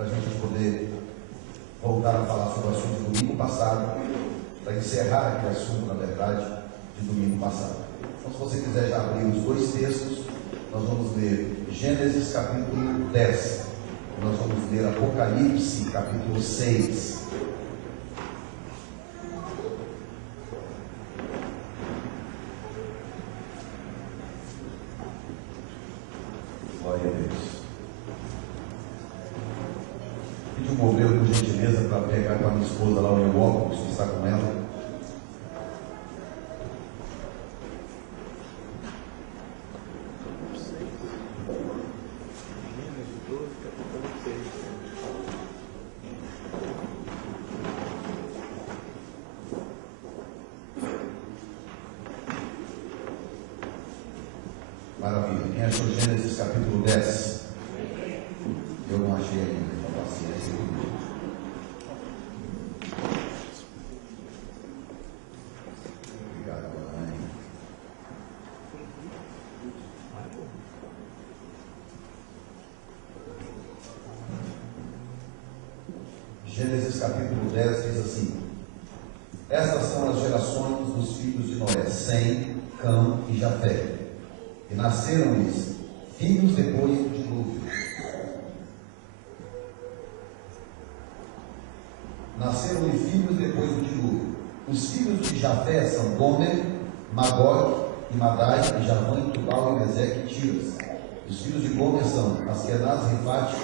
para a gente poder voltar a falar sobre o assunto do domingo passado, para encerrar aquele assunto, na verdade, de domingo passado. Então, se você quiser já abrir os dois textos, nós vamos ler Gênesis capítulo 10, nós vamos ler Apocalipse capítulo 6. Glória a Deus. Pedi um bombeiro, por gentileza, para pegar com a minha esposa lá o meu óculos, que está com ela. Maravilha. Quem achou Gênesis capítulo 10? Eu não achei ainda, então paciência comigo. Obrigado, mãe. Gênesis capítulo 10 diz assim: Estas são as gerações dos filhos de Noé, Sem, Cã e Jafé. E nasceram-lhes filhos depois do dilúvio. Nasceram-lhe filhos depois do dilúvio. Os filhos de Jafé são Gomer, Magog e Madai, e Javã, e Tubal, e Meseque e Tiras. Os filhos de Gomer são Askenaz, Rifate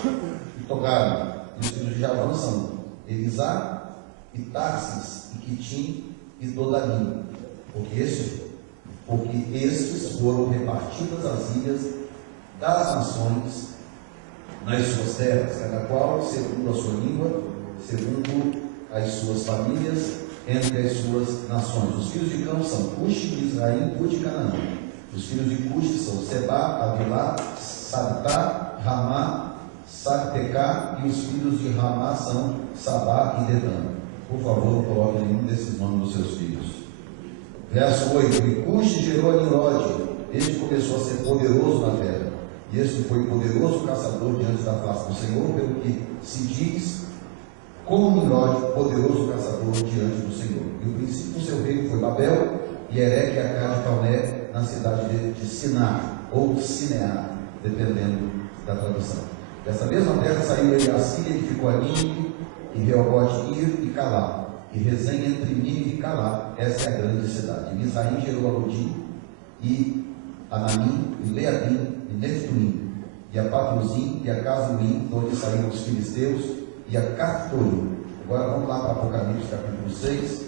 e Togarma. E os filhos de Javã são Elisá e Tarsis, e Quitim e Dodanim. Porque estes foram repartidas as ilhas das nações nas suas terras, cada qual segundo a sua língua, segundo as suas famílias, entre as suas nações. Os filhos de Cã são Cuxi, Israel, Put e Canaã. Os filhos de Cuxi são Seba, Avilá, Sabtá, Ramá, Sabtecá, e os filhos de Ramá são Sabá e Dedã. Por favor, coloque nenhum desses nomes dos seus filhos. Verso 8: E Cuxi gerou a Nimrode. Este começou a ser poderoso na terra, e este foi poderoso caçador diante da face do Senhor, pelo que se diz, como Nimrode, poderoso caçador diante do Senhor. E o princípio do seu reino foi Babel, e Ereque e Acade Calné, na cidade de Siná, ou Sineá, dependendo da tradução. Dessa mesma terra saiu Eliassíria, que ficou a Nínive, e Reobote-Ir e Calá, e Rezém entre Nínive e Calá. Essa é a grande cidade. E Misaim gerou a Lodim, e Anamim, e Leabim, e Neftuim, e a Patruzim, e a Casuim, de onde saíram os filisteus, e a Caftorim. Agora vamos lá para Apocalipse capítulo 6.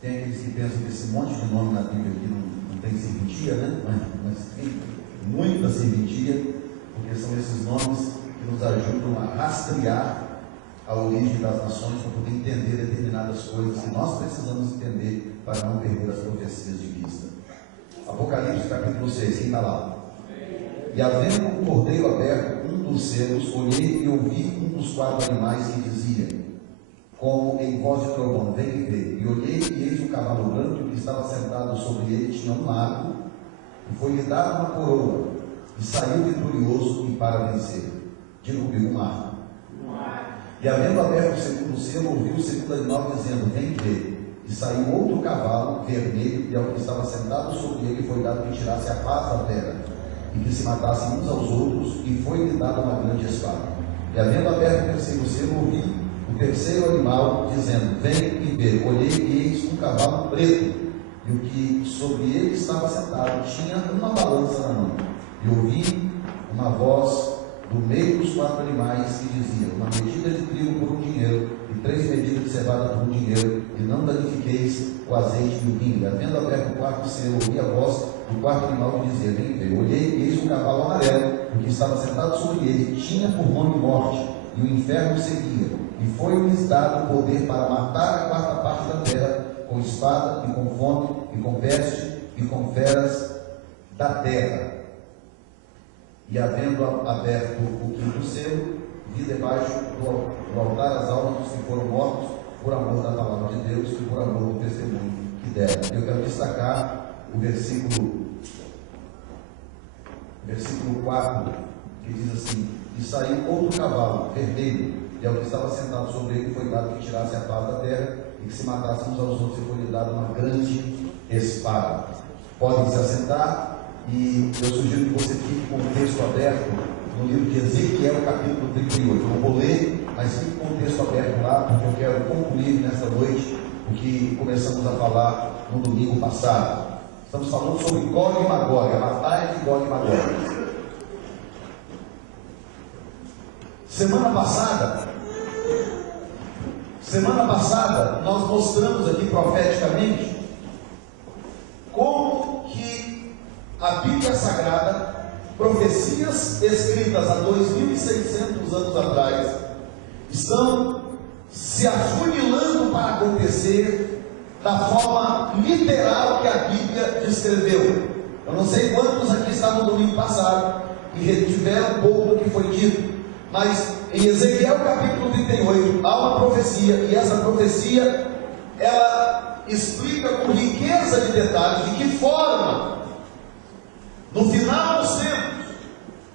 Tem aqueles que pensam que esse monte de nome na Bíblia aqui não tem serventia, né? Mas tem muita serventia, porque são esses nomes que nos ajudam a rastrear a origem das nações, para poder entender determinadas coisas que nós precisamos entender para não perder as profecias de vista. Apocalipse capítulo 6, quem está lá? E havendo um cordeiro aberto, um dos selos, olhei e ouvi um dos 4 animais que dizia, como em voz de trovão, vem e vê. E olhei, e eis um cavalo branco, que estava sentado sobre ele, tinha um lago, e foi-lhe dada uma coroa, e saiu vitorioso e para vencer. Diga comigo, um arco. E havendo aberto o segundo selo, ouviu o segundo animal dizendo, vem e vê. E saiu outro cavalo vermelho, e ao que estava sentado sobre ele foi dado que tirasse a paz da terra, e que se matassem uns aos outros, e foi-lhe dada uma grande espada. E havendo aberto o terceiro selo, ouvi o terceiro animal dizendo, vem e vê. Olhei, e eis um cavalo preto, e o que sobre ele estava sentado tinha uma balança na mão. E ouvi uma voz do meio dos 4 animais que dizia, uma medida de trigo por 1 dinheiro, e 3 medidas de cevada por 1 dinheiro, e não danifiqueis o azeite e o vinho. E havendo aberto o 4º selo, ouvi a voz do 4º animal que dizia, vem e vê. Olhei, e eis um cavalo amarelo, o que estava sentado sobre ele tinha por nome morte, e o inferno o seguia. E foi-lhes dado o poder para matar a 4ª parte da terra, com espada, e com fome, e com peste, e com feras da terra. E havendo aberto o 5º selo, vi debaixo do altar as almas dos que foram mortos por amor da palavra de Deus e por amor do testemunho que deram. Eu quero destacar o versículo 4, que diz assim: e saiu outro cavalo vermelho, e ao que estava sentado sobre ele foi dado que tirasse a paz da terra, e que se matasse uns aos outros, e foi-lhe dada uma grande espada. Podem se assentar, e eu sugiro que você fique com o texto aberto no livro de Ezequiel, capítulo 38. Eu não vou ler, mas fique com o texto aberto lá, porque eu quero concluir nesta noite o que começamos a falar no domingo passado. Estamos falando sobre Gog e Magog, a batalha de Gog e Magog. Semana passada, nós mostramos aqui profeticamente como que a Bíblia Sagrada, profecias escritas há 2.600 anos atrás, estão se afunilando para acontecer da forma literal que a Bíblia descreveu. Eu não sei quantos aqui estavam no domingo passado e retiveram um pouco do que foi dito, mas em Ezequiel capítulo 38 há uma profecia, e essa profecia ela explica com riqueza de detalhes de que forma, no final dos tempos,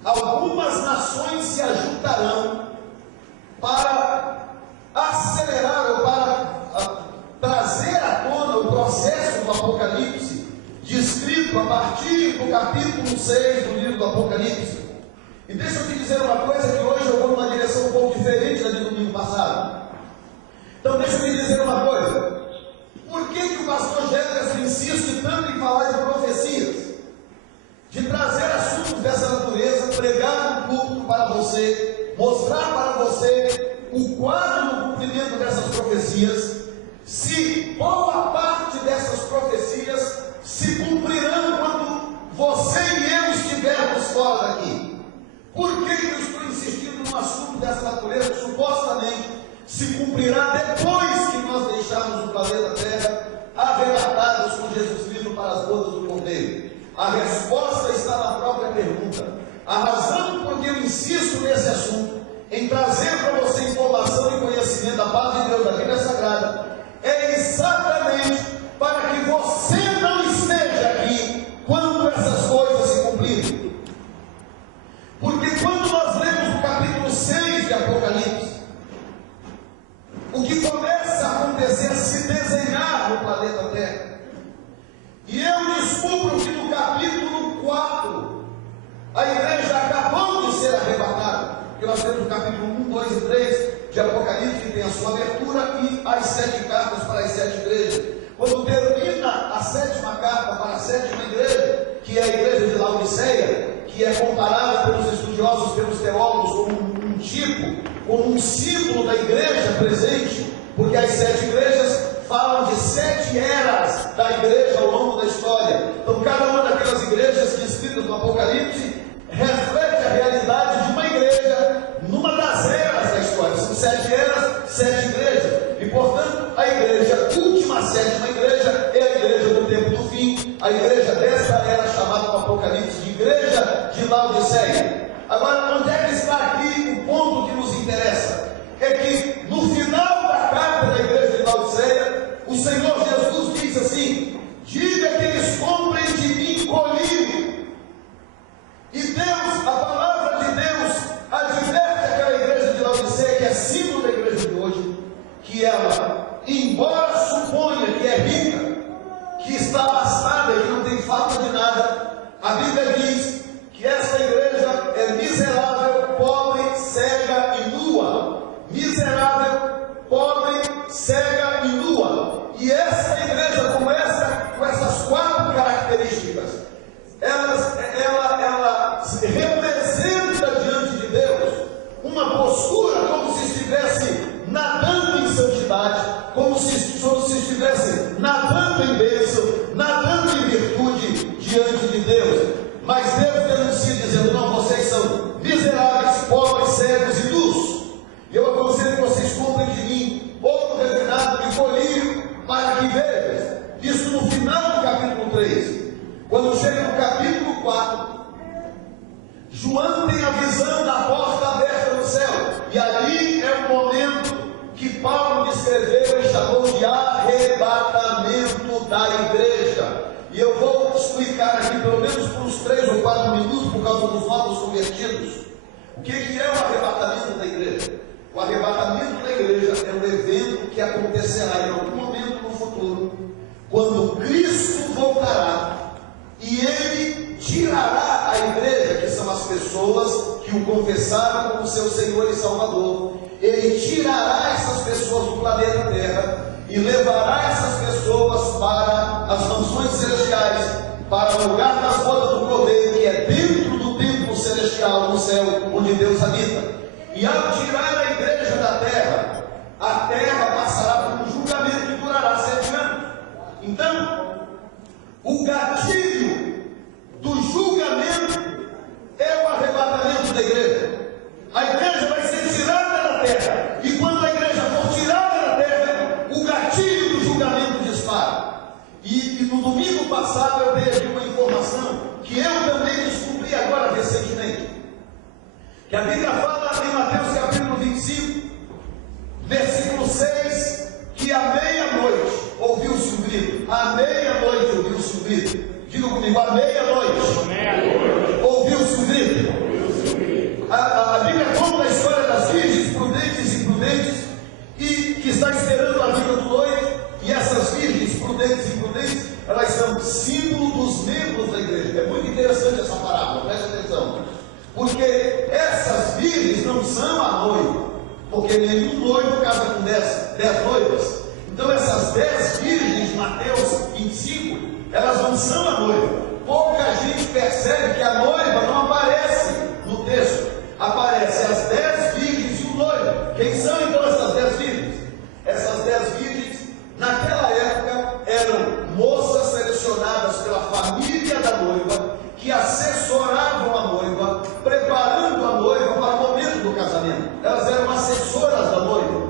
algumas nações se ajuntarão para acelerar ou para trazer à tona o processo do Apocalipse, descrito a partir do capítulo 6 do livro do Apocalipse. E deixa eu te dizer uma coisa, que hoje eu vou numa direção um pouco diferente da de domingo passado. Então deixa eu te dizer uma coisa: por que o pastor Jefferson insiste tanto em falar de profecias? De trazer assuntos dessa natureza, pregar um culto para você, mostrar para você o quadro do cumprimento dessas profecias, se boa parte dessas profecias se cumprirão quando você e eu estivermos fora daqui. Por que eu estou insistindo num assunto dessa natureza que supostamente se cumprirá depois que nós deixarmos o planeta Terra, arrebatados com Jesus Cristo para as bodas do Cordeiro? A resposta está na própria pergunta. A razão por que eu insisto nesse assunto, em trazer para você informação e conhecimento da parte de Deus da Bíblia Sagrada, é exatamente para que você não esteja aqui quando essas coisas se cumprirem. Porque quando nós lemos o capítulo 6 de Apocalipse, o que começa a acontecer, a se desenhar no planeta Terra, e eu descubro que no capítulo 4, a igreja acabou de ser arrebatada, porque nós temos o capítulo 1, 2 e 3 de Apocalipse, que tem a sua abertura, e as 7 cartas para as 7 igrejas. Quando termina a 7ª carta para a 7ª igreja, que é a igreja de Laodiceia, que é comparada pelos estudiosos, pelos teólogos, como um tipo, como um símbolo da igreja presente, porque as 7 igrejas falam de 7 eras da igreja ao longo da história. Então, cada uma daquelas igrejas descritas no Apocalipse reflete a realidade de uma igreja numa das eras da história. São 7 eras, 7 igrejas. E, portanto, a igreja, última, 7ª igreja, é a igreja do tempo do fim, a igreja dessa era chamada no Apocalipse de igreja de Laodiceia. Agora, onde é que está aqui o ponto que nos interessa? É que no final da carta da igreja de Laodiceia, o Senhor Jesus diz assim: diga que eles comprem de mim colírio. E Deus, a palavra de Deus, adverte aquela igreja de Laodiceia, que é símbolo da igreja de hoje, que ela, embora suponha que é rica, que está abastada, que não tem falta de nada, a Bíblia diz que essa igreja é miserável, pobre, cega e nua. Miserável, pobre, cega e nua. E essa igreja, com essas 4 características, ela representa diante de Deus uma postura como se estivesse nadando em santidade, como se estivesse nadando em bênção, nadando em virtude diante de Deus. Mas Deus denuncia dizendo: não, vocês são miseráveis, pobres, cegos e nus. E eu aconselho que vocês comprem de mim ouro refinado e colírio, para que vejam. Isso no final do capítulo 3. Quando chega no capítulo 4, João tem a visão da porta aberta no céu, e ali é o momento que Paulo descreveu chamou de arrebatamento da igreja. E eu vou explicar aqui, pelo menos por uns 3 ou 4 minutos, por causa dos novos convertidos, o que é o arrebatamento da igreja. O arrebatamento da igreja é um evento que acontecerá em algum momento no futuro, quando Cristo voltará e Ele tirará a igreja, que são as pessoas que o confessaram como seu Senhor e Salvador. Ele tirará essas pessoas do planeta Terra e levará essas pessoas para as mansões celestiais, para o lugar das bodas do Cordeiro, que é dentro do templo celestial no céu, onde Deus habita. E ao tirar a igreja da terra, a terra passará por um julgamento que durará 7 anos. Então, o gatilho do julgamento é o arrebatamento da igreja. A igreja vai ser tirada da terra, e quando a igreja for tirada da terra, o gatilho do julgamento dispara. E no domingo passado eu dei aqui uma informação que eu também descobri agora recentemente, que a Bíblia fala em Mateus capítulo 25, versículo 6, que à meia-noite ouviu-se um grito. À meia-noite ouviu-se um grito. Diga comigo, à meia-noite ouviu-se um grito. A Bíblia conta a história das virgens prudentes e imprudentes, e que está esperando a vida do noivo. E essas virgens prudentes e imprudentes, elas são símbolo dos membros da igreja. É muito interessante essa parábola, preste atenção, porque essas virgens não são a noiva, porque nenhum noivo casa com 10 noivas. Então essas 10 virgens de Mateus 25, elas não são a noiva. Pouca gente percebe que a noiva não aparece no texto. Aparecem as 10 virgens e o noivo. Quem são então essas 10 virgens? Essas 10 virgens, naquela época, eram moças selecionadas pela família da noiva, que assessoravam a noiva, preparando a noiva para o momento do casamento. Elas eram assessoras da noiva.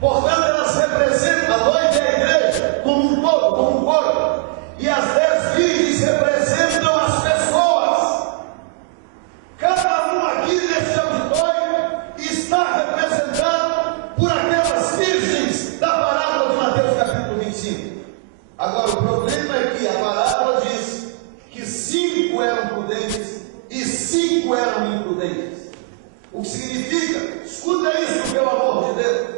Portanto, elas representam a noiva e a igreja como um todo, como um corpo. E as 10 virgens representam as pessoas. Cada um aqui nesse auditório está representado por aquelas virgens da parábola de Mateus capítulo 25. Agora, o problema é que a parábola diz que 5 eram prudentes e 5 eram imprudentes. O que significa, escuta isso pelo amor de Deus,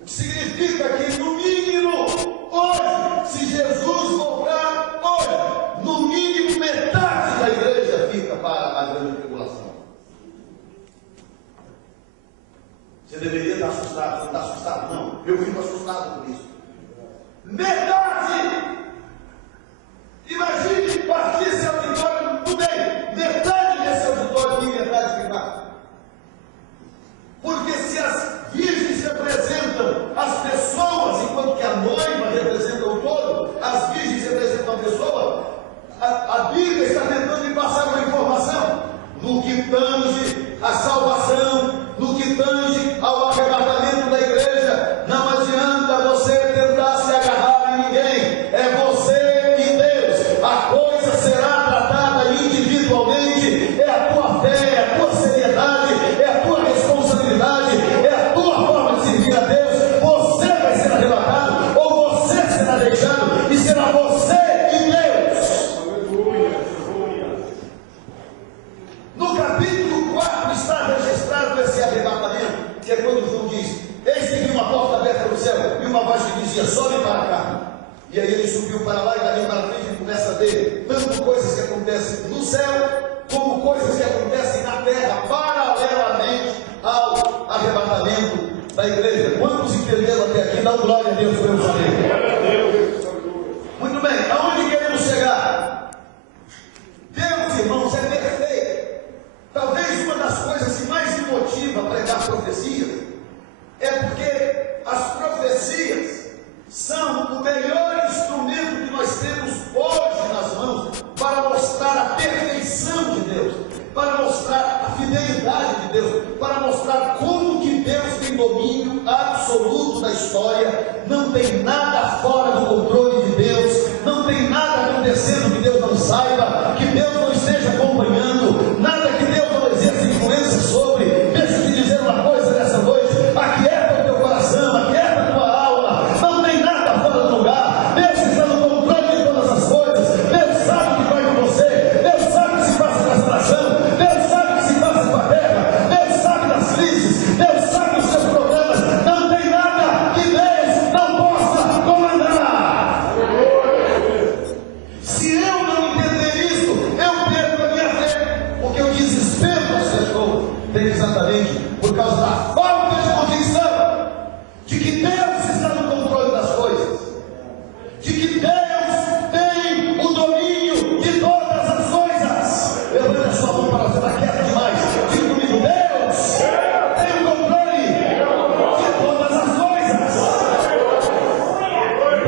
o que significa que no mínimo, hoje, se Jesus voltar hoje, no mínimo metade da igreja fica para a grande tribulação. Você deveria estar assustado. Você está assustado? Não, eu fico assustado por isso. Metade! Imagine partir esse auditório, tudo bem, metade desse auditório e metade ficar. Porque se as virgens representam as pessoas, enquanto que a noiva representa o todo, as virgens representam a pessoa, a Bíblia está tentando me passar uma informação no que tange a salvação, no que tange ao arrebatamento da igreja. Não adianta você tentar se agarrar em ninguém, é você e Deus. A coisa será tratada individualmente, é a tua fé, é a tua seriedade, é a tua responsabilidade, é a tua forma de servir a Deus. Você vai ser arrebatado ou você será deixado, e será você e Deus. No capítulo 4 está registrado esse arrebatamento, que é quando João diz: eis que vi uma porta aberta no céu, e uma voz que dizia: sobe para cá. E aí ele subiu para lá, e dali para frente ele começa a ver tanto coisas que acontecem no céu, como coisas que acontecem na terra, paralelamente ao arrebatamento da igreja. Quantos entenderam até aqui? Dá glória a Deus por eu saber. Muito bem, aonde queremos chegar? Deus, irmãos, é perfeito. Talvez uma das coisas que mais me motiva a pregar profecias é porque as profecias são o melhor instrumento que nós temos hoje nas mãos para mostrar a perfeição de Deus, para mostrar a fidelidade de Deus, para mostrar como que Deus tem domínio absoluto da história. Não tem nada fora do controle de Deus, não tem nada acontecendo que Deus não saiba, que Deus não esteja acompanhando, nada que Deus não exerça influência sobre. Deixa eu te dizer uma coisa nessa noite: aquieta o teu coração, aquieta a tua alma. Não tem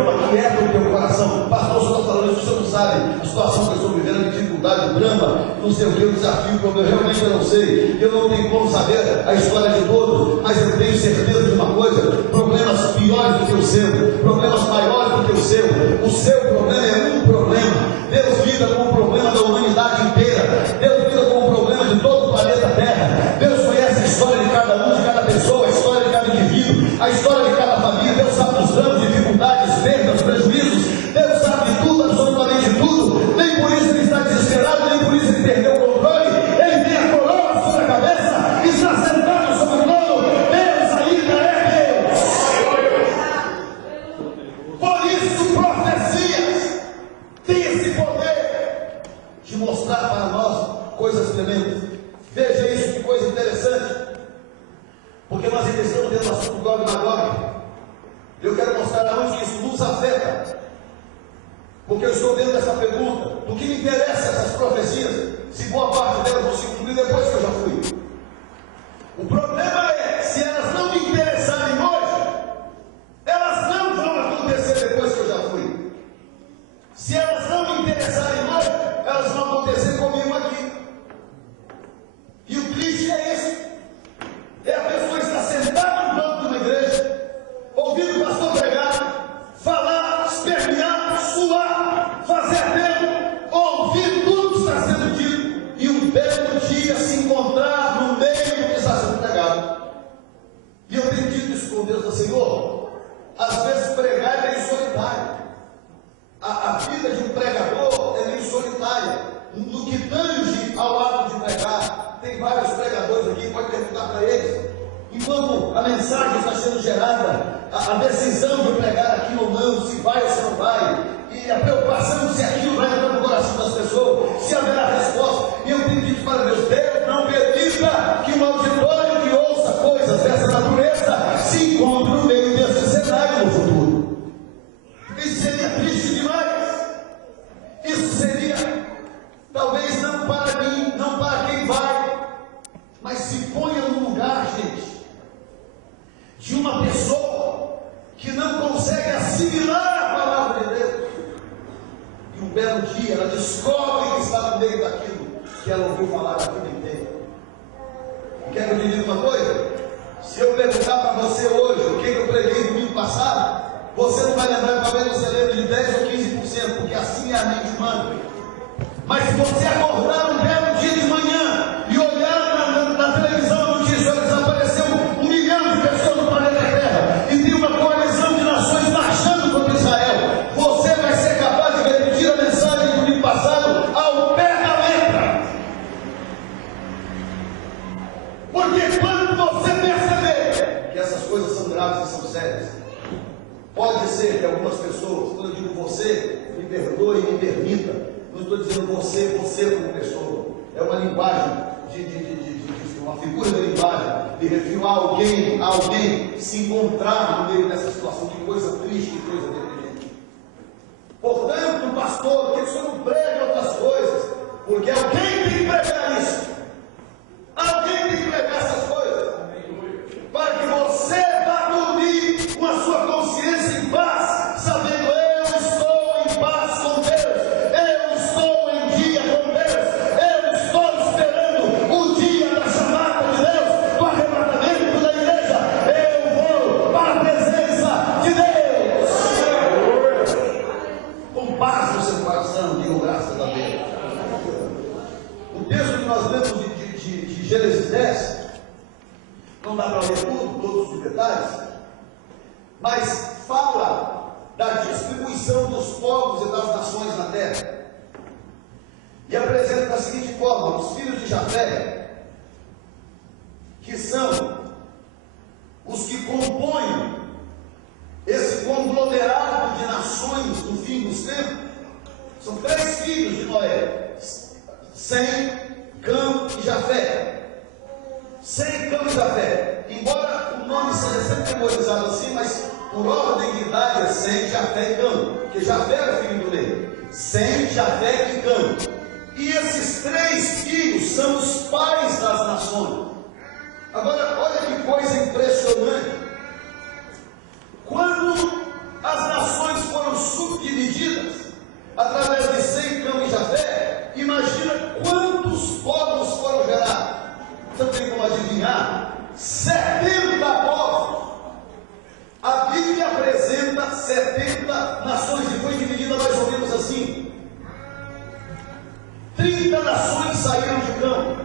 problema quieta no teu coração. Pastor, o senhor está falando isso, o senhor não sabe a situação que eu estou vivendo, a dificuldade, o drama, não sei o que, o desafio, o problema, realmente eu não sei. Eu não tenho como saber a história de todos, mas eu tenho certeza de uma coisa: problemas piores do que o seu, problemas maiores do que o seu problema é um problema. Deus lida com o problema da humanidade inteira, Deus lida com o problema de todo o planeta Terra. Deus conhece a história de cada um, de cada pessoa, a história de cada indivíduo, a história de cada família. Deus sabe dos dramas, dificuldades, perdas, prejuízos. Deus sabe de tudo, absolutamente tudo. Nem por isso ele está desesperado, nem por isso ele perdeu o controle. Ele tem a coroa sobre a cabeça, está sentado sobre o trono. Deus ainda é Deus. Por isso, profecias têm esse poder de mostrar para nós coisas tremendas. Veja isso, que coisa interessante. Porque nós ainda estamos dentro do assunto Gog e Magog. Eu quero mostrar aonde isso nos afeta. Porque eu estou dentro dessa pergunta: do que me interessa essas profecias, se boa parte delas vão se cumprir depois que eu já fui? O problema é, se elas não me interessarem hoje, elas não vão acontecer depois que eu já fui. Se elas não me interessarem hoje, elas vão acontecer comigo aqui. E o triste é esse: é a pessoa estar sentada no banco de uma igreja, ouvindo o pastor pregar, falar, espernear, suar, fazer apelo, ouvir tudo que está sendo dito, e um belo dia se encontrar no meio do que está sendo pregado. E eu tenho dito isso com Deus do Senhor: às vezes pregar é meio solitário. A vida de um pregador é meio solitária, no que tange ao ato de pregar. Tem vários pregadores aqui, pode perguntar para eles. Enquanto a mensagem está sendo gerada, a decisão de pregar aquilo ou não, se vai ou se não vai, e a preocupação se aquilo vai entrar no coração das pessoas, se haverá resposta. E eu tenho dito para Deus: Deus, não permita que um auditório que ouça coisas dessa natureza se encontre no meio desse cenário no futuro. Isso seria triste demais. Isso seria, talvez não para mim, não para quem vai, mas se ponha no lugar, gente, de uma pessoa que não consegue assimilar a palavra de Deus, e um belo dia ela descobre que está no meio daquilo que ela ouviu falar a vida inteira. E quero lhe dizer uma coisa: se eu perguntar para você hoje o que eu preguei domingo passado, você não vai lembrar, talvez você lembre de 10 ou 15%, porque assim é a mente humana. Mas se você acordar um belo dia de manhã e olhar na televisão a notícia: desapareceu 1 milhão de pessoas no planeta Terra e tem uma coalizão de nações marchando contra Israel, você vai ser capaz de repetir a mensagem do domingo passado ao pé da letra. Porque quando você perceber que essas coisas são graves e são sérias, pode ser que algumas pessoas, quando eu digo você, me perdoe e me permita, não estou dizendo você como pessoa, é uma linguagem, uma figura de linguagem, de refiro a alguém se encontrar no meio dessa situação de coisa triste, de coisa dependente. Portanto, pastor, que o senhor não prega outras coisas, porque alguém tem que pregar isso, alguém tem que pregar essas coisas, para que você vá dormir com a sua consciência em paz, sabendo: eu estou em paz com Deus. Gênesis 10, não dá para ler tudo, todos os detalhes, mas fala da distribuição dos povos e das nações na terra, e apresenta da seguinte forma: os filhos de Jafé, que são os que compõem esse conglomerado de nações no fim dos tempos, são 3 filhos de Noé: Sem, Cã e Jafé. Sem, Cã e Jafé. Embora o nome seja sempre memorizado assim, mas por ordem de idade é Sem, Jafé e Cã, porque Jafé era filho do meio. Sem, Jafé e Cã. E esses 3 filhos são os pais das nações. Agora, olha que coisa impressionante. Quando as nações foram através de Sem, Cão e Jafé, imagina quantos povos foram gerados. Você não tem como adivinhar? 70 povos. A Bíblia apresenta 70 nações e foi dividida mais ou menos assim. 30 nações saíram de Cão.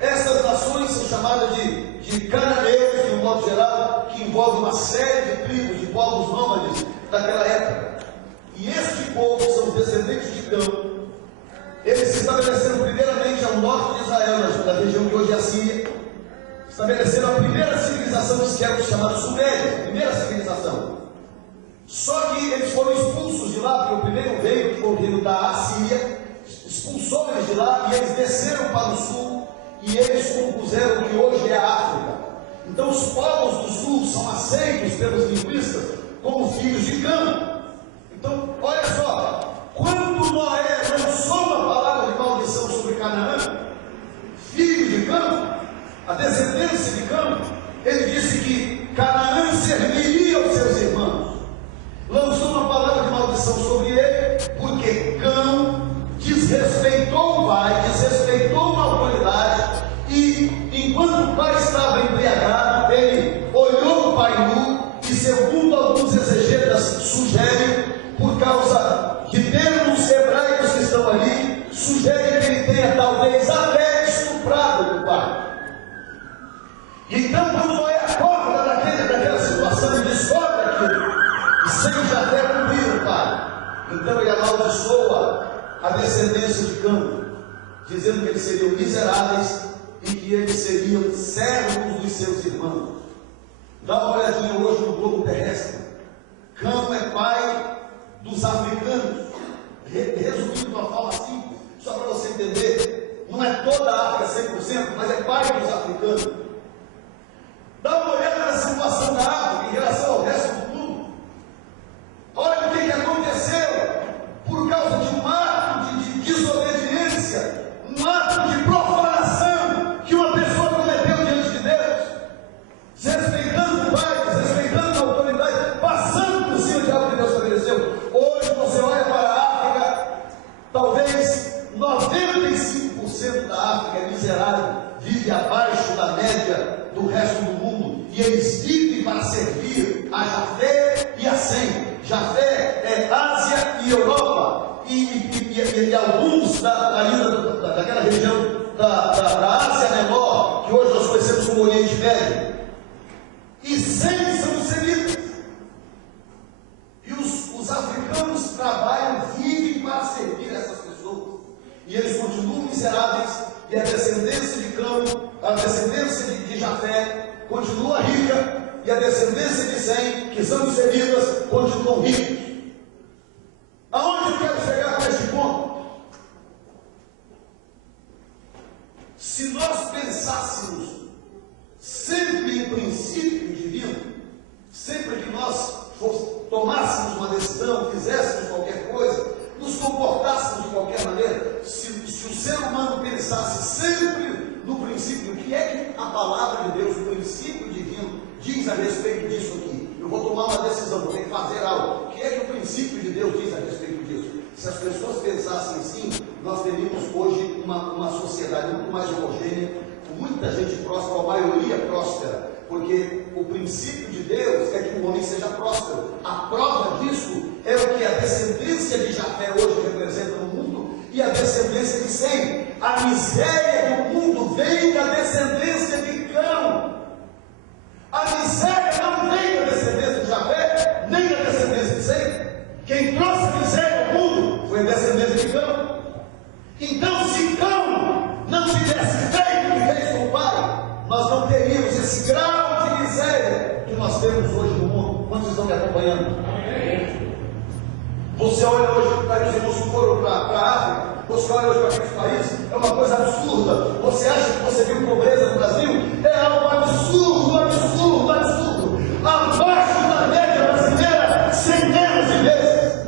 Essas nações são chamadas de cananeus, de um modo geral, que envolve uma série de tribos, de povos nômades daquela época. E este povo são os descendentes de Cão. Eles se estabeleceram primeiramente ao norte de Israel, na região que hoje é a Síria. Estabeleceram a primeira civilização dos celtas, chamada Sumérios, a primeira civilização. Só que eles foram expulsos de lá, porque o primeiro reino, que foi o reino da Assíria, expulsou eles de lá e eles desceram para o sul e eles compuseram o que hoje é a África. Então os povos do sul são aceitos pelos linguistas como filhos de Cão. Então, olha só, quando Noé lançou uma palavra de maldição sobre Canaã, filho de Cão, a descendência de Cão, ele disse que Canaã serviria aos seus irmãos. Lançou uma palavra de maldição sobre ele, porque Cão desrespeitou o pai, desrespeitou uma autoridade, e enquanto o pai estava embriagado, ele olhou o pai nu, e segundo alguns exegetas sugerem, por causa de termos hebraicos que estão ali, sugere que ele tenha talvez até estuprado o pai. Então, quando Noé acorda daquela situação e descobre aquilo, e sem Jafé cumprir o pai, então ele amaldiçoa a descendência de Cão, dizendo que eles seriam miseráveis e que eles seriam servos dos seus irmãos. Dá uma olhadinha hoje no globo terrestre. Cão é pai dos africanos. Resumindo de uma forma simples, só para você entender, não é toda a África 100%, mas é pai dos africanos. Dá uma olhada na situação da África em relação ao resto do mundo. Olha o que aconteceu por causa de um ato de desobediência, um ato de profanação que uma pessoa cometeu diante de Deus, desrespeitando o pai, desrespeitando a autoridade, passando por cima de algo que Deus estabeleceu. Hoje você olha para a África, talvez 95% da África é miserável, vive abaixo da média do resto do mundo, e eles vivem para servir a Jafé e a Sem. Jafé é Ásia e Europa, e alguns daquela região da Ásia Menor, que hoje nós conhecemos como Oriente Médio, e Sem são os semitas. E os africanos trabalham, vivem para servir essas pessoas, e eles continuam miseráveis, e a descendência de Cão, a descendência de Jafé continua rica, e a descendência de Sem, que são os semitas, continuam ricos. Aonde eu quero chegar com este ponto? Se nós pensássemos sempre em princípio divino, sempre que nós tomássemos uma decisão, fizéssemos qualquer coisa, nos comportássemos de qualquer maneira, se o ser humano pensasse sempre no princípio, o que é que a palavra de Deus, o princípio divino, diz a respeito disso aqui? Eu vou tomar uma decisão, vou ter que fazer algo. O que é que o princípio de Deus diz a respeito disso? Se as pessoas pensassem assim, nós teríamos hoje uma sociedade muito mais homogênea, com muita gente próspera, a maioria próspera, porque o princípio de Deus é que o homem seja próspero. A prova disso é o que a descendência de Jafé hoje representa no mundo e a descendência de Sem. A miséria do mundo vem da descendência de Cão. A miséria não vem da descendência de Jafé, nem da descendência de Sem. Quem trouxe a miséria ao mundo foi a descendência de Cão. Então, se Cão não tivesse feito o que fez com o pai, nós não teríamos esse grau de miséria que nós temos hoje no mundo. Quantos estão me acompanhando? Você olha hoje para os irmãos que foram para a África, você olha hoje para aqueles países, é uma coisa absurda. Você acha que você viu pobreza no Brasil? É algo absurdo, absurdo, absurdo. Abaixo da média brasileira, centenas de vezes.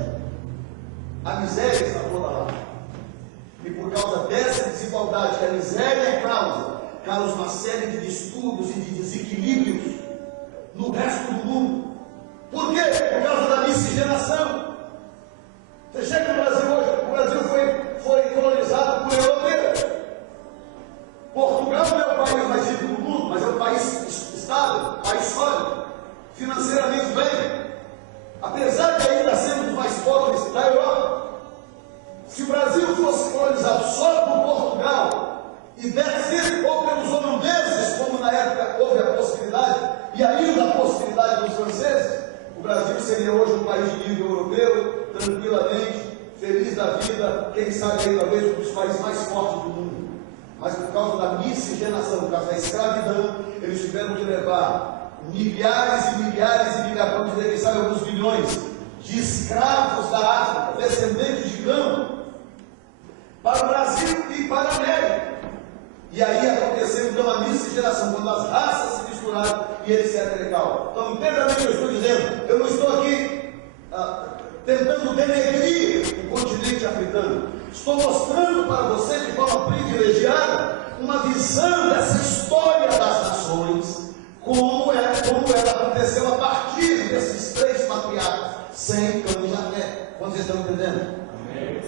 A miséria está toda lá. E por causa dessa desigualdade que a miséria causa uma série de distúrbios e de desequilíbrios no resto do mundo. Por quê? Por causa da miscigenação. pobres da Europa. Se o Brasil fosse colonizado só por Portugal e desse ou pelos holandeses, como na época houve a possibilidade, e ainda a possibilidade dos franceses, o Brasil seria hoje um país de nível europeu, tranquilamente, feliz da vida, quem sabe aí talvez um dos países mais fortes do mundo. Mas por causa da miscigenação, por causa da escravidão, eles tiveram que levar milhares e milhares e milhares, vamos dizer, quem sabe alguns milhões de escravos da África, descendentes de Cão, para o Brasil e para a América. E aí aconteceu então a miscigenação, quando as raças se misturaram e etc. e tal. Então entenda bem o que eu estou dizendo. Eu não estou aqui tentando denegrir o continente africano. Estou mostrando para você de forma privilegiada uma visão dessa história das nações, como ela aconteceu a partir desses três patriarcas, Sem, Cão e Jafé. Vocês estão entendendo? Amém.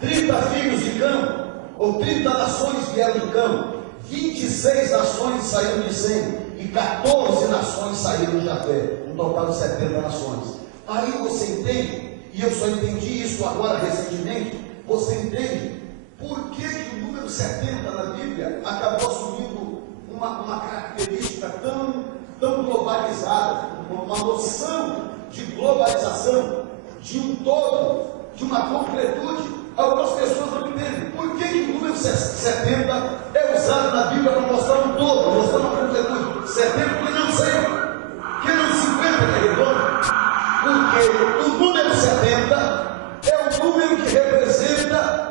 30 filhos de Cão, ou 30 nações vieram de Cão, 26 nações saíram de Sem, e 14 nações saíram de Jafé, um total de 70 nações. Aí você entende, e eu só entendi isso agora recentemente, você entende por que o número 70 na Bíblia acabou assumindo uma característica tão globalizada, uma noção de globalização, de um todo, de uma completude. Algumas pessoas não entendem por que o número 70 é usado na Bíblia para mostrar um todo, mostrar uma completude. 70 porque não sei, que não 50 que é redondo. Porque o número 70 é o número que representa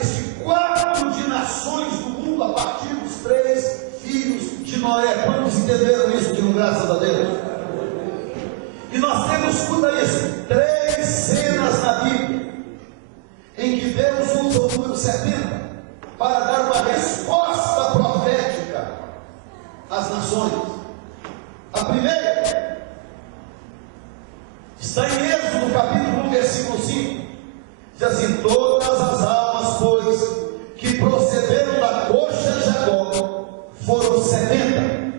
este quadro de nações do mundo a partir dos 3 filhos de Noé. Quantos entenderam isso? Digam graças a Deus. E nós temos, escuta isso, 3 cenas na Bíblia em que Deus usa o número 70 para dar uma resposta profética às nações. A primeira está em Êxodo, capítulo 1, versículo 5. Diz assim: todas as almas, pois, que procederam da coxa de Jacó, foram 70.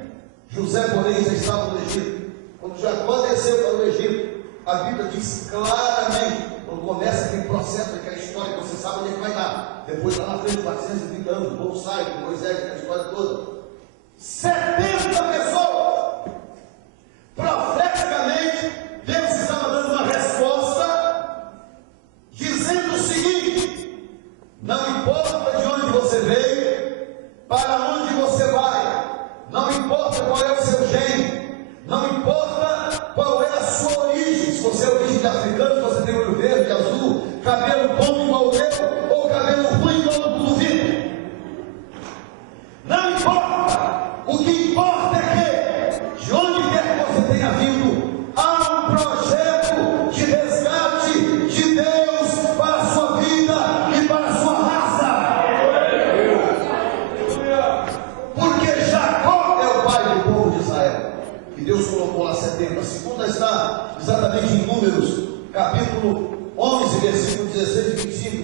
José, porém, já estava no Egito. Quando Jacó desceu para o Egito, a Bíblia diz claramente, quando começa aquele processo, aquela história que você sabe onde é que vai dar. Depois, lá na frente, 430 anos, o povo sai com Moisés, aquela história toda. 70 pessoas! Profeticamente, Deus estava dando uma resposta, dizendo o seguinte: não importa de onde você veio, para onde você vai, não importa qual é o seu gênero, não importa qual é a sua origem, se você é origem de africano, se você tem olho verde, azul, cabelo bom igual o meu, ou cabelo ruim igual o do Vitor. Não importa, o que importa é que, de onde quer que você tenha vindo, há um projeto de resgate de Deus para a sua vida e para a sua raça. Porque Jacó é o pai do povo de Israel, e Deus colocou lá 70. A segunda está exatamente em Números, capítulo 11, versículo 16 e 25,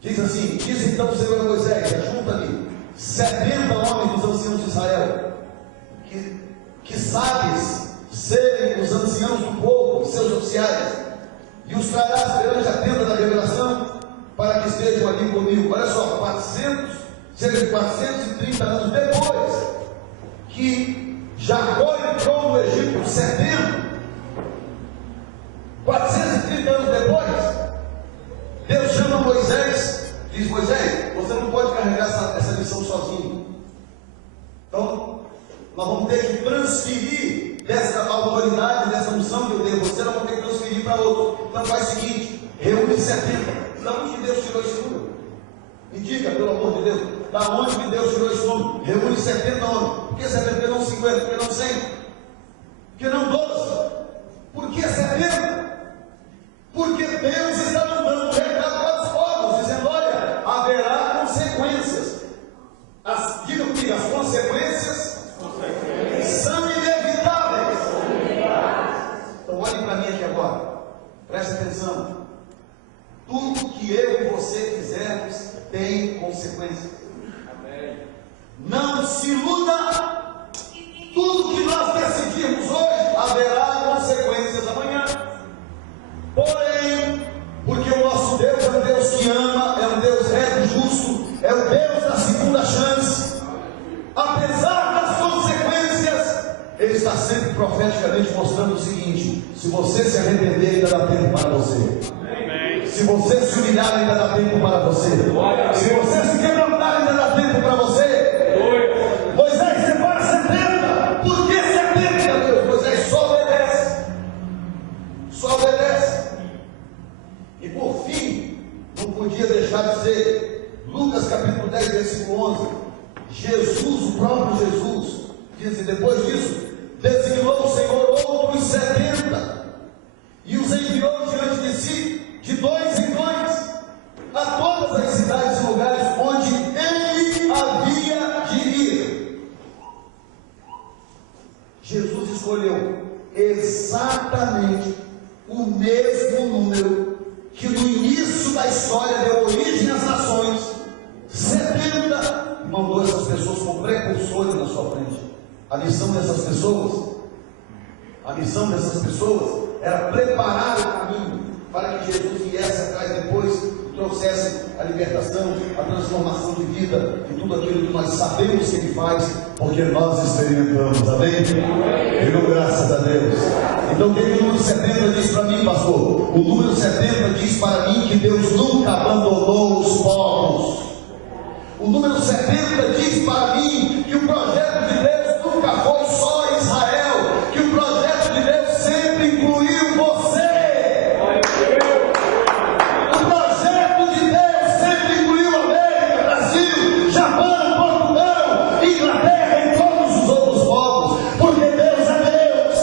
diz assim: diz então o Senhor a Moisés: ajunta-me 70 homens dos anciãos de Israel, que sabes serem os anciãos do povo, seus oficiais, e os trarás perante a tenda da revelação, para que estejam ali comigo. Olha só, cerca de 430 anos depois que Jacó entrou no Egito, 430 anos depois, Deus chama Moisés, diz: Moisés, você não pode carregar essa missão sozinho. Então, nós vamos ter que transferir dessa autoridade, dessa missão que eu dei a você, nós vamos ter que transferir para outro. Então faz o seguinte: reúne 70. Da onde Deus tirou esse número? Me diga, pelo amor de Deus, da onde que Deus tirou esse número? Reúne 70 homens. Por que 70? Por que não 50? Por que não 100? Por que não 12? Por que 70? Porque Deus está mandando um recado para os povos, dizendo: olha, haverá consequências. Diga comigo, as consequências são inevitáveis. Então olhe para mim aqui agora, preste atenção. Tudo que eu e você fizermos tem consequências. Não se iluda. Tudo que nós decidirmos hoje haverá consequências amanhã. profeticamente mostrando o seguinte: se você se arrepender, ainda dá tempo para você. Se você se humilhar, ainda dá tempo para você. Se você se quebrantar, ainda dá tempo para você. Moisés, separa 70. Por que 70, Deus? Moisés só obedece. Só obedece. E por fim, não podia deixar de ser Lucas capítulo 10, versículo 11. Jesus, o próprio Jesus, diz: e depois disso, designou o Senhor outros 70 e os enviou diante de si, de dois em dois, a todas as cidades e lugares onde ele havia de ir. Jesus escolheu exatamente o mesmo número que no início da história deu origem às nações, 70, e mandou essas pessoas como precursores na sua frente. A missão dessas pessoas era preparar o caminho para que Jesus viesse atrás depois e trouxesse a libertação, a transformação de vida e tudo aquilo que nós sabemos que Ele faz, porque nós experimentamos. Amém? Deu graças a Deus. Então, o que o número 70 diz para mim, pastor? O número 70 diz para mim que Deus nunca abandonou os povos. O número 70 diz para mim que o projeto de Deus nunca foi só Israel, que o projeto de Deus sempre incluiu você. O projeto de Deus sempre incluiu América, Brasil, Japão, Portugal, Inglaterra e todos os outros povos, porque Deus é Deus.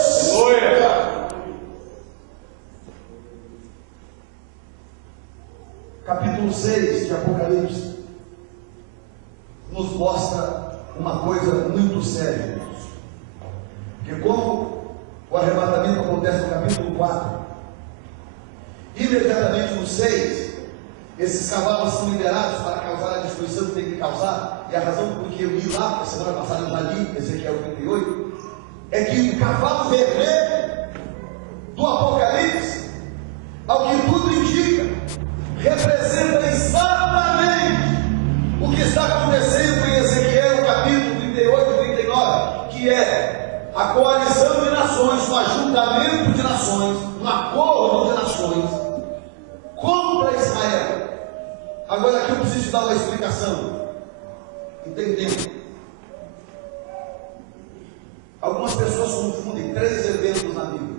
Capítulo 6 de Apocalipse nos mostra uma coisa muito séria, porque como o arrebatamento acontece no capítulo 4, imediatamente no 6, esses cavalos são liberados para causar a destruição que tem que causar, e a razão por que eu li lá, porque a semana passada eu já li Ezequiel 38, é que o cavalo vermelho do Apocalipse, ao que tudo indica, representa exatamente o que está acontecendo em Ezequiel capítulo 38 e 39, que é a coalizão de nações, um ajuntamento de nações, um acordo de nações contra Israel. Agora aqui eu preciso te dar uma explicação, entendendo. Algumas pessoas confundem 3 eventos na Bíblia.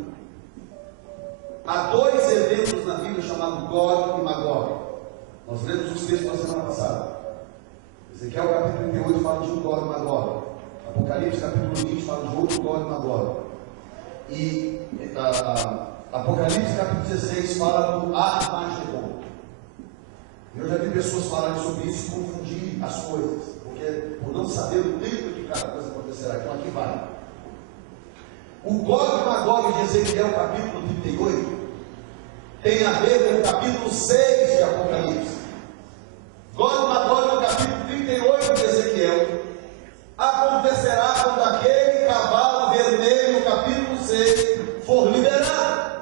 Há 2 eventos na Bíblia chamados Gog e Magog. Nós lemos os textos na semana passada. Ezequiel capítulo 38 fala de um Gog e Magog. Apocalipse capítulo 20 fala de outro Gog e Magog. E Apocalipse capítulo 16 fala do Armagedon. Eu já vi pessoas falarem sobre isso e confundir as coisas, porque por não saber o tempo que cada coisa acontecerá. Então aqui vai. O Gog e Magog de Ezequiel capítulo 38 tem a ver com o capítulo 6 de Apocalipse. Gog e Magog no capítulo 38 de Ezequiel acontecerá quando aquele cavalo vermelho no capítulo 6 for liberado.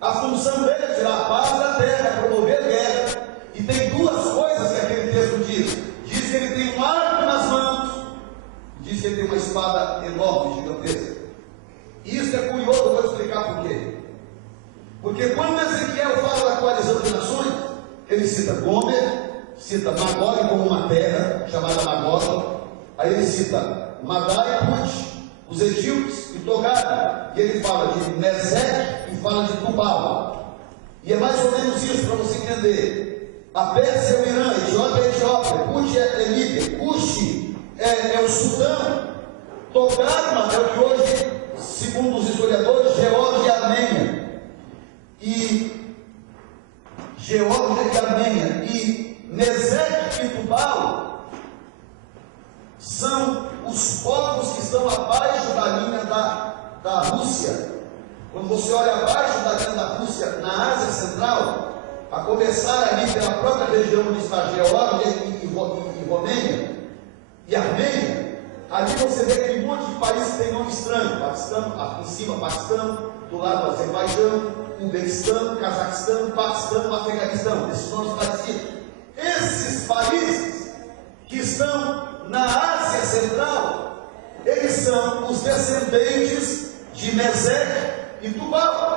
A função dele é tirar a paz da terra, promover guerra. E tem 2 coisas que aquele texto diz. Diz que ele tem um arco nas mãos, diz que ele tem uma espada enorme, gigantesca. Isso é curioso, eu vou explicar por quê. Porque quando Ezequiel fala da coalizão de nações, ele cita Gomer, cita Magog como uma terra chamada Magog, aí ele cita Madai e Put, os etíopes e Togar, e ele fala de Meseque e fala de Tubal. E é mais ou menos isso para você entender. A Pérsia é o Irã, Etiópia é a Etiópia, Put é Líbia, Cuxi é o Sudão, Togarma é o que hoje, segundo os historiadores, Geórgia e Armênia. E Geórgia e Armênia e Meseque e Tubal são os povos que estão abaixo da linha da Rússia. Quando você olha abaixo da linha da Rússia, na Ásia Central, a começar ali pela própria região onde está Geórgia e Romênia e Armênia, ali você vê aquele monte de países que tem nome estranho. Paquistão, em cima Paquistão, do lado Azerbaijão, Uzbequistão, Cazaquistão, Paquistão, Afeganistão. Esses nomes parecidos. Esses países que estão na Ásia Central, eles são os descendentes de Mesec e Tubal.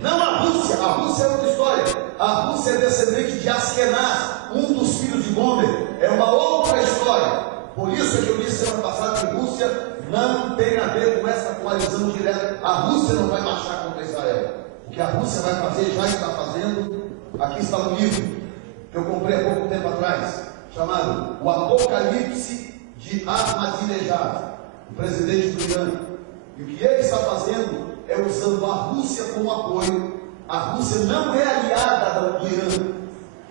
Não a Rússia é outra história. A Rússia é descendente de Askenaz, um dos filhos de Gomer. É uma outra história. Por isso é que eu disse semana passada que Rússia não tem a ver com essa coalizão direta. A Rússia não vai marchar contra Israel. O que a Rússia vai fazer, já está fazendo. Aqui está um livro que eu comprei há pouco tempo atrás, chamado O Apocalipse de Ahmadinejad, o presidente do Irã. E o que ele está fazendo é usando a Rússia como apoio. A Rússia não é aliada do Irã.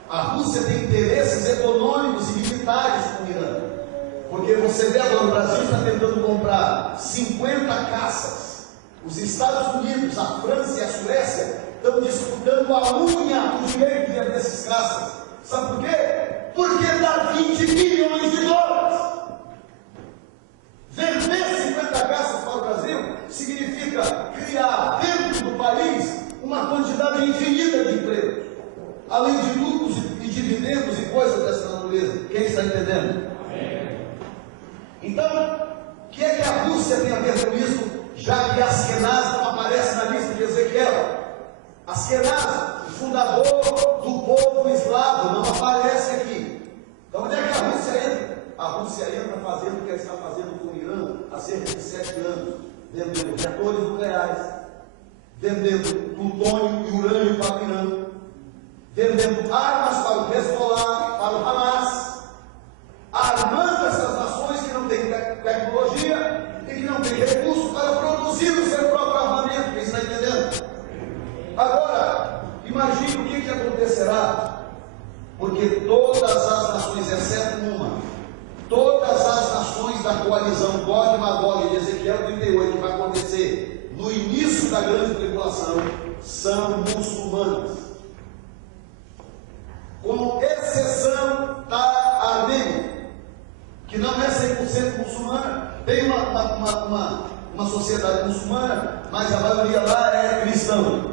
A Rússia tem interesses econômicos e militares com o Irã. Porque você vê agora, o Brasil está tentando comprar 50 caças. Os Estados Unidos, a França e a Suécia estão disputando a unha o direito de desses caças. Sabe por quê? Porque dá 20 bilhões de dólares. Vender 50 caças para o Brasil significa criar dentro do país uma quantidade infinita de empregos, além de lucros e dividendos e coisas dessa natureza. Quem está entendendo? Então, o que é que a Rússia tem a ver com isso, já que Askenaz não aparece na lista de Ezequiel? Askenaz, o fundador do povo eslavo, não aparece aqui. Então, onde é que a Rússia entra? A Rússia entra fazendo o que ela está fazendo com o Irã há cerca de 7 anos, vendendo reatores nucleares, vendendo plutônio e urânio para o Irã, vendendo armas para o Hezbollah, para o Hamas, armando essas nações que não têm tecnologia e que não têm recursos para produzir o seu próprio armamento. Quem está entendendo? Agora, imagine o que acontecerá, porque todas as nações, exceto uma, todas as nações da coalizão Gog e Magog de Ezequiel 38, que vai acontecer no início da grande tribulação, são muçulmanas, com exceção da Armênia, que não é 100% muçulmana. Tem uma sociedade muçulmana, mas a maioria lá é cristã.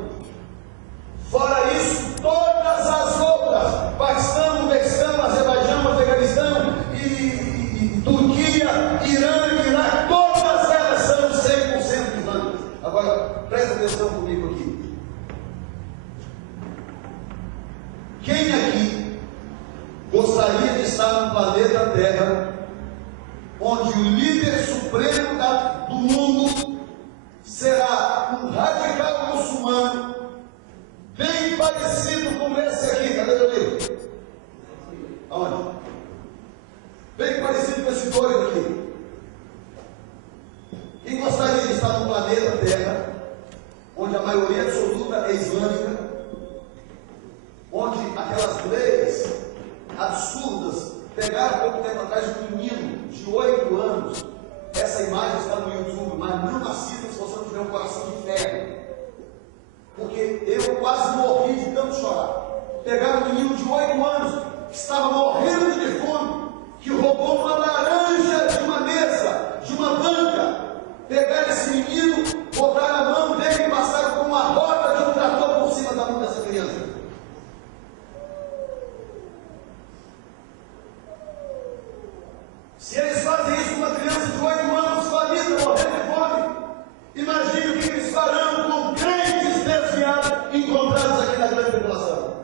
Fora isso, todas as outras, Paquistão, Uzbequistão, Azerbaijão, Afeganistão, e Turquia, Irã, Iraque, todas elas são 100% islâmicas. Agora, presta atenção comigo aqui. Quem aqui gostaria de estar no planeta Terra, onde o líder supremo do mundo será um radical muçulmano, bem parecido com esse aqui? Cadê o livro? Aonde? Bem parecido com esse doido aqui. Quem gostaria de estar no planeta Terra, onde a maioria absoluta é islâmica, onde aquelas leis absurdas pegaram pouco tempo atrás um menino de 8 anos, essa imagem está no YouTube, mas não assista se você não tiver um coração de ferro, porque eu quase morri de tanto chorar. Pegaram um menino de 8 anos, que estava morrendo de fome, que roubou uma laranja de uma mesa, de uma banca. Pegaram esse menino, botaram a mão dele e passaram com uma roda de um trator por cima da mão dessa criança. Se eles fazem isso com uma criança de 8 anos, faminta, morrendo de fome, imagine o que eles farão com crentes desviados encontrados aqui na grande tribulação.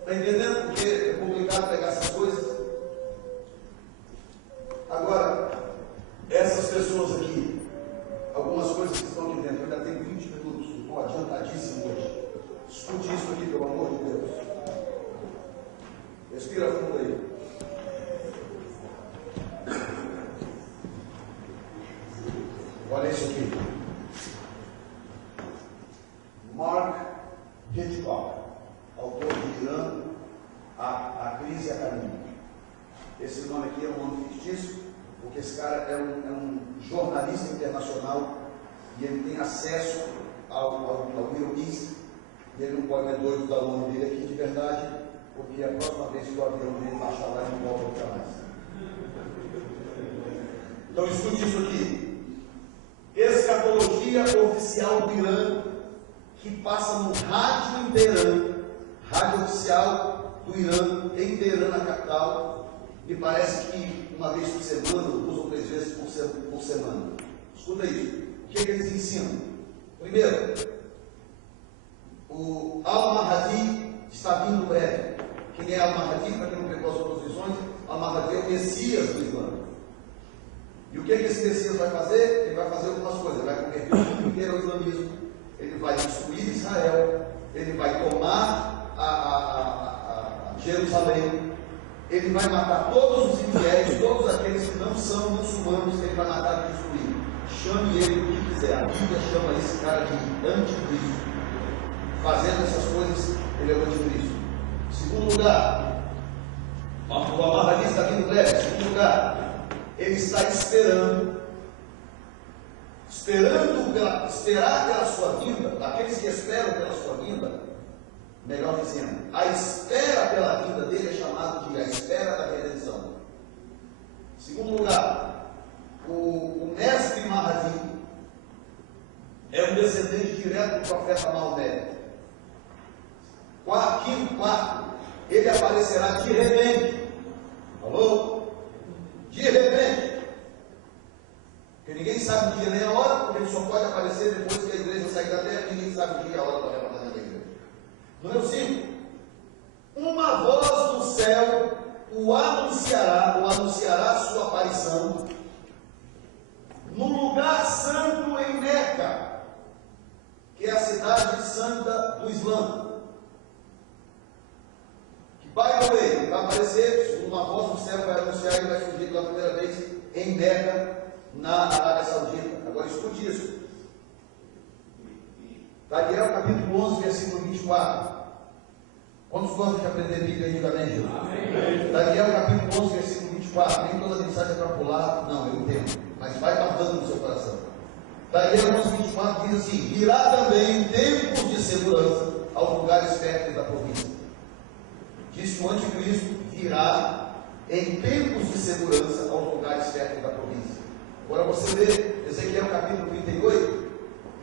Está entendendo porque é complicado pegar essas coisas? Agora, essas pessoas aqui, algumas coisas que estão aqui dentro, eu ainda tenho 20 minutos, estou adiantadíssimo hoje. Escute isso aqui, pelo amor de Deus. Respira fundo aí. Olha isso aqui. Mark Hitchcock, autor de Irã, a Crise e a Caminho. Esse nome aqui é um nome fictício, porque esse cara é um jornalista internacional e ele tem acesso ao Middle East, e ele não pode ter doido da nome dele aqui de verdade, porque a próxima vez que o avião dele baixar lá, ele não volta para mais. Então escute isso aqui. Escatologia oficial do Irã, que passa no rádio em Teherã, rádio oficial do Irã em Teherã, na capital. Me parece que uma vez por semana, 2 ou 3 vezes por semana. Escuta isso. O que eles ensinam? Primeiro, o Al-Mahdi está vindo breve. Quem é Al-Mahdi? Para quem não pegou as outras visões, Al-Mahdi é o Messias do Islã. E o que esse Messias vai fazer? Ele vai fazer algumas coisas. Ele vai converter o mundo inteiro ao islamismo. Ele vai destruir Israel. Ele vai tomar Jerusalém. Ele vai matar todos os infiéis, todos aqueles que não são muçulmanos, ele vai matar e destruir. Chame ele o que quiser. A Bíblia chama esse cara de anticristo. Fazendo essas coisas, ele é o anticristo. Segundo lugar, o Al-Mahdi está vindo breve. Segundo lugar, ele está esperar pela sua vinda. Aqueles que esperam pela sua vinda, melhor dizendo, a espera pela vinda dele é chamado de a espera da redenção. Segundo lugar, o mestre Mahdi é um descendente direto do profeta Maomé. Quarto, ele aparecerá de repente. Falou? De repente. Porque ninguém sabe o dia nem a hora, porque ele só pode aparecer depois que a igreja sair da terra, ninguém sabe o dia e a hora do arrebatamento da igreja. Número 5. Uma voz do céu o anunciará sua aparição no lugar santo em Meca, que é a cidade santa do Islã. Que vai aparecer, uma voz do céu vai anunciar e vai surgir pela primeira vez em Meca, na Arábia Saudita. Agora escute isso. Daniel capítulo 11, versículo 24. Quantos gostam de aprender Bíblia aí, amém? Amém. Daniel capítulo 11, versículo 24. Nem toda a mensagem é para pular, não, eu entendo, mas vai guardando no seu coração. Daniel 11, 24 diz assim: virá também tempos de segurança aos lugares férteis da província. Diz que o anticristo virá em tempos de segurança aos lugares férteis da província. Agora você vê Ezequiel capítulo 38,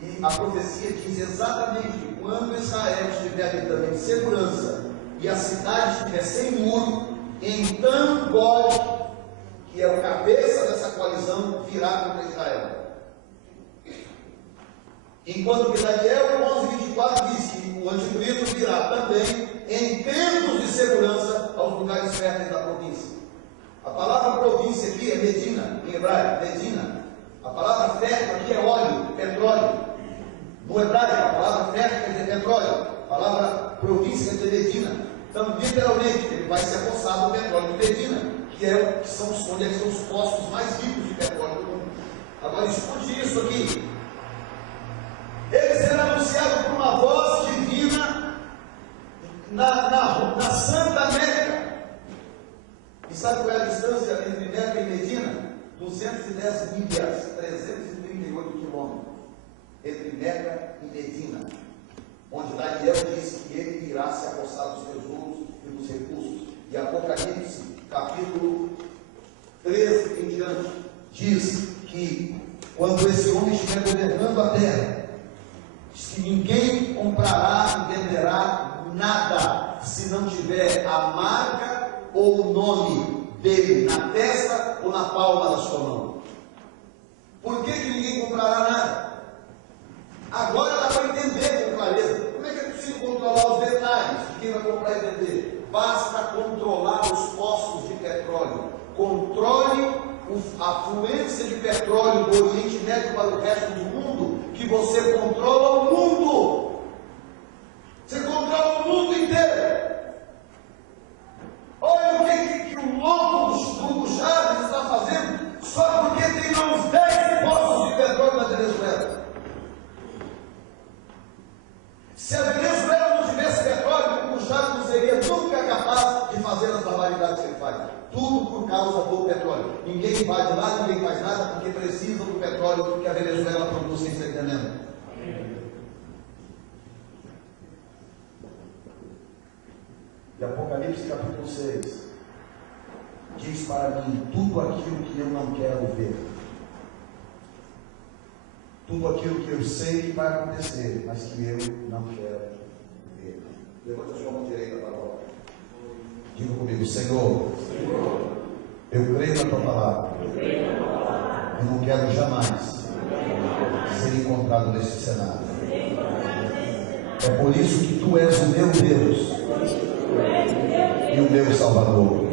e a profecia diz exatamente que quando Israel estiver habitando em segurança e a cidade estiver sem muro, então God, que é o cabeça dessa coalizão, virá contra Israel. Enquanto que Daniel 11, 24 diz que o anticristo virá também em tempos de segurança aos lugares férteis da província. A palavra província aqui é Medina, em hebraico, Medina. A palavra fértil aqui é óleo, petróleo. No hebraico, a palavra fértil quer dizer petróleo. A palavra província quer dizer Medina. Então, literalmente, ele vai se apossar do petróleo de Medina, que são os postos mais ricos de petróleo do mundo. Agora, escute isso aqui. Ele será anunciado por uma voz divina na Santa Meca. E sabe qual é a distância entre Meca e Medina? 210 milhas, 338 quilômetros, entre Meca e Medina, onde Daniel disse que ele irá se apossar dos tesouros e dos recursos. E Apocalipse, capítulo 13 em diante, diz que quando esse homem estiver governando a terra, diz que ninguém comprará e venderá nada se não tiver a marca ou o nome dele na testa ou na palma da sua mão. Por que ninguém comprará nada? Agora dá para entender com clareza. Como é que é possível controlar os detalhes de quem vai comprar e vender? Basta controlar os postos de petróleo. Controle a fluência de petróleo do Oriente Médio para o resto do mundo, que você controla o mundo. Você controla o mundo inteiro. Olha o que o louco do Hugo Chávez está fazendo só porque tem uns 10 postos de petróleo na Venezuela. Se a Venezuela não tivesse petróleo, o Hugo Chávez não seria nunca capaz de fazer as barbaridades que ele faz. Tudo por causa do petróleo. Ninguém vai de lá, ninguém faz nada porque precisa do petróleo que a Venezuela produz, sem ser entendendo. E Apocalipse capítulo 6 diz para mim tudo aquilo que eu não quero ver, tudo aquilo que eu sei que vai acontecer, mas que eu não quero ver. Levanta a sua mão direita para a boca. Diga comigo: Senhor, Eu creio na tua palavra. Eu não quero jamais ser encontrado nesse cenário. É por isso que tu és o meu Deus e o meu Salvador.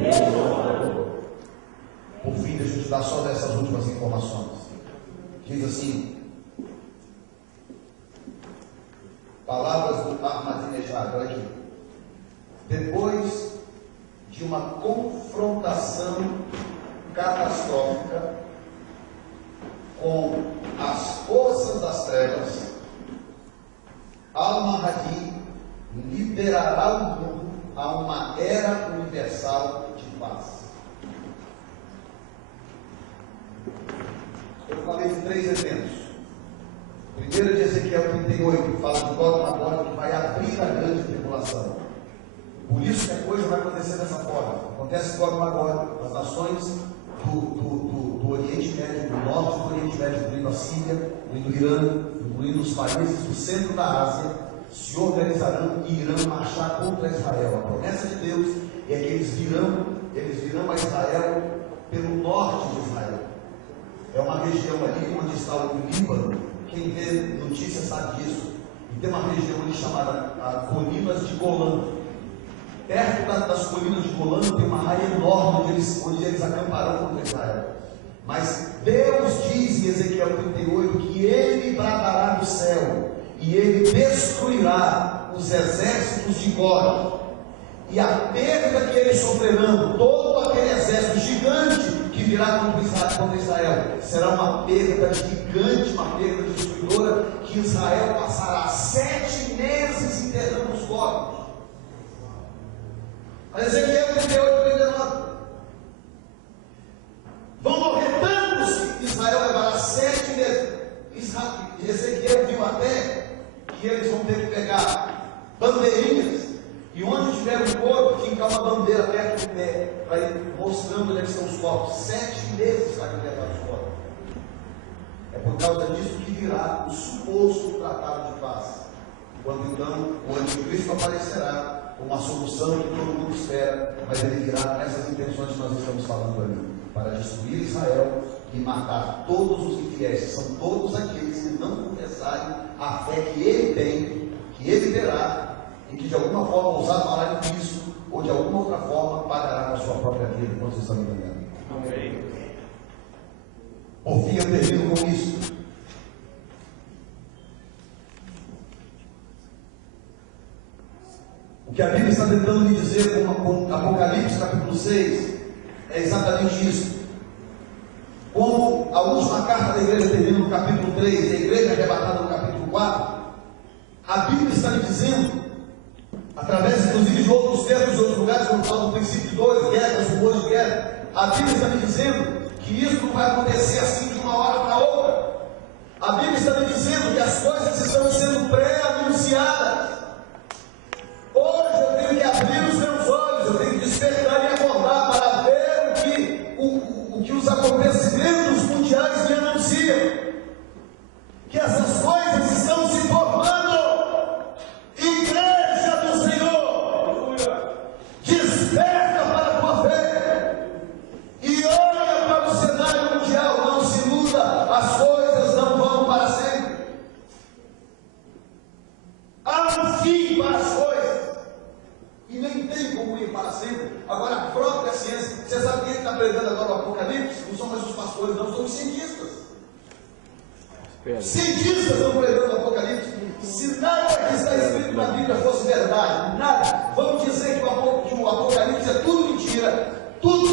Por fim, deixa eu te dar só dessas últimas informações. Diz assim: palavras do Ahmadinejad, olha aqui. Depois de uma confrontação catastrófica com as forças das trevas, Al-Mahdi liderará o mundo a uma era universal de paz. Eu falei de 3 eventos. O primeiro é de Ezequiel 38, fala de Gog e Magog, que vai abrir a grande tribulação. Por isso que a coisa vai acontecer dessa forma. Acontece Gog e Magog, as nações do Oriente Médio, do norte do Oriente Médio, incluindo a Síria, incluindo o Irã, incluindo os países do centro da Ásia, se organizarão e irão marchar contra Israel. A promessa de Deus é que eles virão a Israel pelo norte de Israel. É uma região ali onde está o Líbano. Quem vê notícias sabe disso. E tem uma região ali chamada Colinas de Golã. Perto das colinas de Golã tem uma área enorme onde eles acamparão contra Israel. Mas Deus diz em Ezequiel 38 que Ele bradará do céu e Ele destruirá os exércitos de Gog. E a perda que eles sofrerão, todo aquele exército gigante que virá contra Israel, será uma perda gigante, uma perda destruidora, que Israel passará 7 meses enterrando os corpos. Ezequiel 38, 39. Vão morrer tantos que Israel levará 7 meses. Ezequiel viu até que eles vão ter que pegar bandeirinhas, e onde tiver um corpo, fincar uma bandeira perto do pé, para ir mostrando onde estão os corpos. 7 meses para levar os corpos. É por causa disso que virá o suposto tratado de paz. Quando então o anticristo aparecerá, uma solução que todo mundo espera, mas ele virá com essas intenções que nós estamos falando ali, para destruir Israel e matar todos os infiéis, que são todos aqueles que não confessarem a fé que ele tem, que ele terá, e que de alguma forma ousar falar em Cristo, ou de alguma outra forma pagará com a sua própria vida. Quando vocês estão entendendo? Amém. Por fim, eu termino com isso. O que a Bíblia está tentando me dizer com Apocalipse capítulo 6 é exatamente isso. Como a última carta da igreja termina no capítulo 3 e a igreja é arrebatada no capítulo 4, a Bíblia está me dizendo, através inclusive de outros textos, de outros lugares, quando fala do princípio de dores, guerras, rumores de guerra, a Bíblia está me dizendo que isso não vai acontecer assim de uma hora para outra. A Bíblia está me dizendo que as coisas estão sendo pré-anunciadas. Hoje eu tenho que abrir os meus olhos, eu tenho que despertar e acordar para ver o que os acontecimentos mundiais me anunciam. Que essas coisas estão se formando. Igreja do Senhor, desperta para a tua fé e olha para o cenário mundial. Não se iluda, as coisas não vão para sempre. Há um fim para as coisas e nem tem como ir para sempre. Agora, a própria ciência, você sabe quem está pregando agora o Apocalipse? Não são mais os pastores, não, são os cientistas. Cientistas estão pregando o Apocalipse. Se nada que está escrito na Bíblia fosse verdade, nada, vamos dizer que o Apocalipse é tudo mentira, tudo